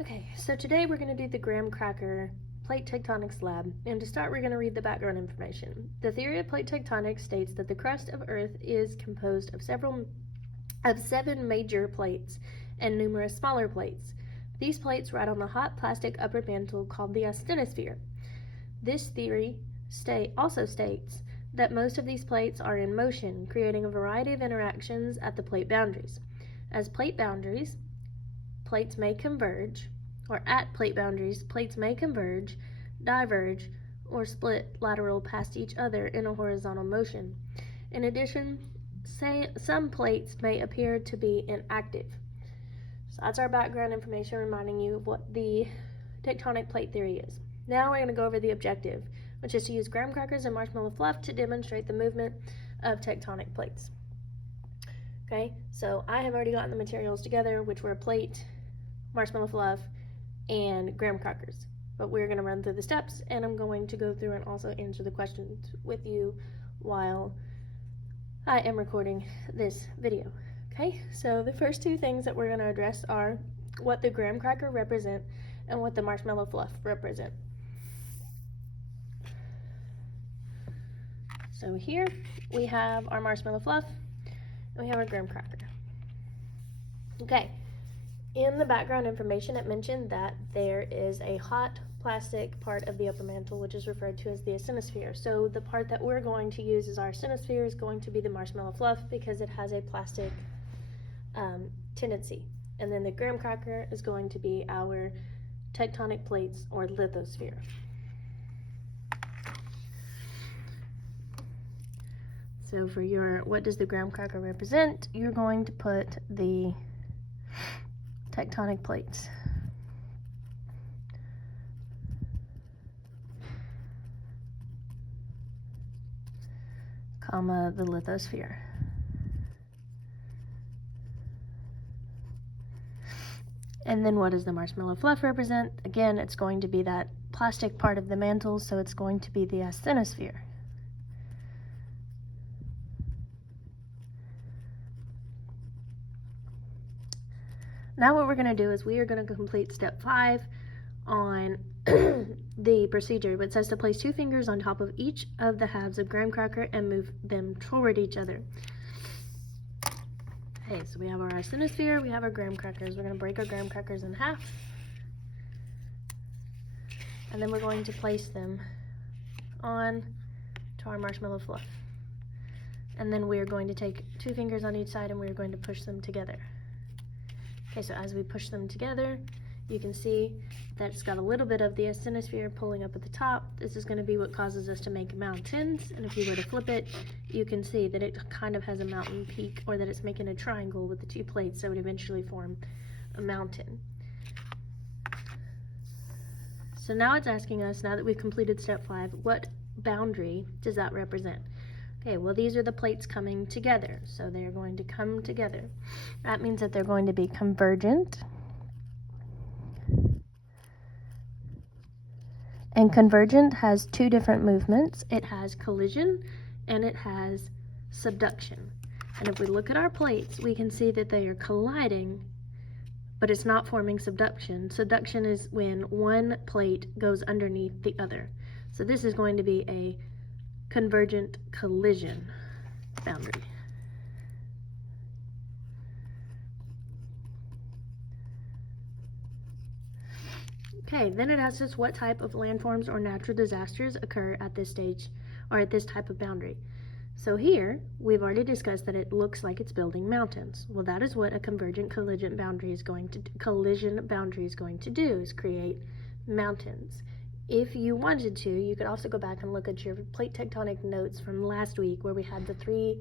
Okay, so today we're going to do the graham cracker plate tectonics lab, and to start we're going to read the background information. The theory of plate tectonics states that the crust of Earth is composed of 7 major plates and numerous smaller plates. These plates ride on the hot plastic upper mantle called the asthenosphere. This theory also states that most of these plates are in motion, creating a variety of interactions at the plate boundaries. As plate boundaries, plates may converge, or at plate boundaries, plates may converge, diverge, or split lateral past each other in a horizontal motion. In addition, some plates may appear to be inactive. So that's our background information reminding you of what the tectonic plate theory is. Now we're going to go over the objective, which is to use graham crackers and marshmallow fluff to demonstrate the movement of tectonic plates. Okay, so I have already gotten the materials together, which were plate, marshmallow fluff, and graham crackers. But we're going to run through the steps, and I'm going to go through and also answer the questions with you while I am recording this video. Okay, so the first two things that we're going to address are what the graham cracker represent and what the marshmallow fluff represent. So here we have our marshmallow fluff and we have our graham cracker. Okay, in the background information it mentioned that there is a hot plastic part of the upper mantle which is referred to as the asthenosphere. So the part that we're going to use as our asthenosphere is going to be the marshmallow fluff because it has a plastic tendency. And then the graham cracker is going to be our tectonic plates or lithosphere. So for your what does the graham cracker represent, you're going to put the tectonic plates. Comma the lithosphere. And then what does the marshmallow fluff represent? Again, it's going to be that plastic part of the mantle, so it's going to be the asthenosphere. Now what we're going to do is we are going to complete step 5 on the procedure. It says to place 2 fingers on top of each of the halves of graham cracker and move them toward each other. Okay, so we have our asthenosphere, we have our graham crackers. We're going to break our graham crackers in half. And then we're going to place them on to our marshmallow fluff. And then we are going to take 2 fingers on each side and we are going to push them together. Okay, so as we push them together, you can see that it's got a little bit of the asthenosphere pulling up at the top. This is going to be what causes us to make mountains, and if you were to flip it, you can see that it kind of has a mountain peak, or that it's making a triangle with the 2 plates that would eventually form a mountain. So now it's asking us, now that we've completed step 5, what boundary does that represent? Okay, well these are the plates coming together, so they're going to come together. That means that they're going to be convergent. And convergent has 2 different movements. It has collision and it has subduction. And if we look at our plates, we can see that they are colliding, but it's not forming subduction. Subduction is when one plate goes underneath the other. So this is going to be a convergent collision boundary. Okay, then it asks us what type of landforms or natural disasters occur at this stage or at this type of boundary. So here, we've already discussed that it looks like it's building mountains. Well, that is what a convergent collision boundary is going to do, is create mountains. If you wanted to, you could also go back and look at your plate tectonic notes from last week where we had the 3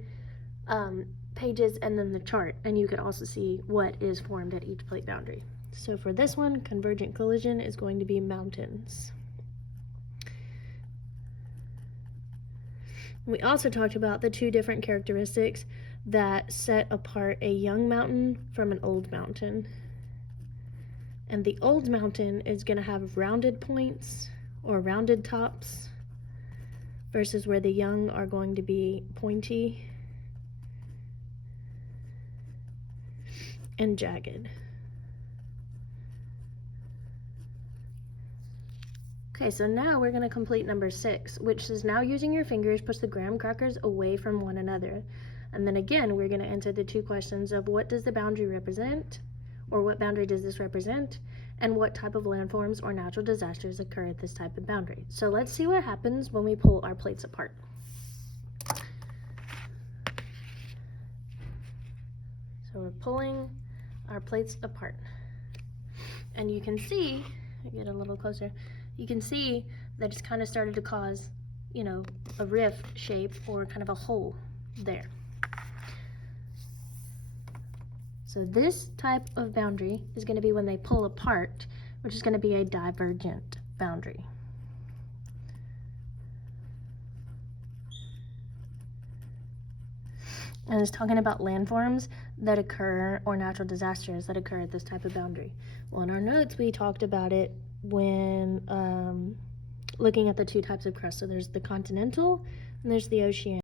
pages and then the chart, and you could also see what is formed at each plate boundary. So for this one, convergent collision is going to be mountains. We also talked about the 2 different characteristics that set apart a young mountain from an old mountain. And the old mountain is going to have rounded points or rounded tops versus where the young are going to be pointy and jagged. Okay, so now we're going to complete number 6, which is now using your fingers push the graham crackers away from one another. And then again, we're going to answer the 2 questions of what does the boundary represent, or what boundary does this represent, and what type of landforms or natural disasters occur at this type of boundary. So let's see what happens when we pull our plates apart. So we're pulling our plates apart. And you can see, get a little closer, you can see that it's kind of started to cause, you know, a rift shape or kind of a hole there. So this type of boundary is going to be when they pull apart, which is going to be a divergent boundary. And it's talking about landforms that occur or natural disasters that occur at this type of boundary. Well, in our notes, we talked about it when looking at the 2 types of crust. So there's the continental and there's the oceanic.